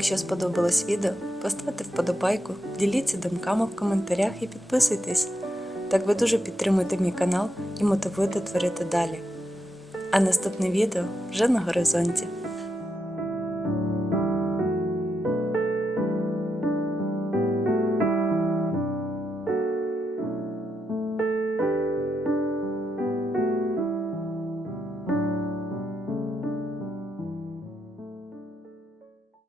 Якщо сподобалось відео, поставте вподобайку, діліться думками в коментарях і підписуйтесь. Так ви дуже підтримуєте мій канал і мотивуєте творити далі. А наступне відео вже на горизонті.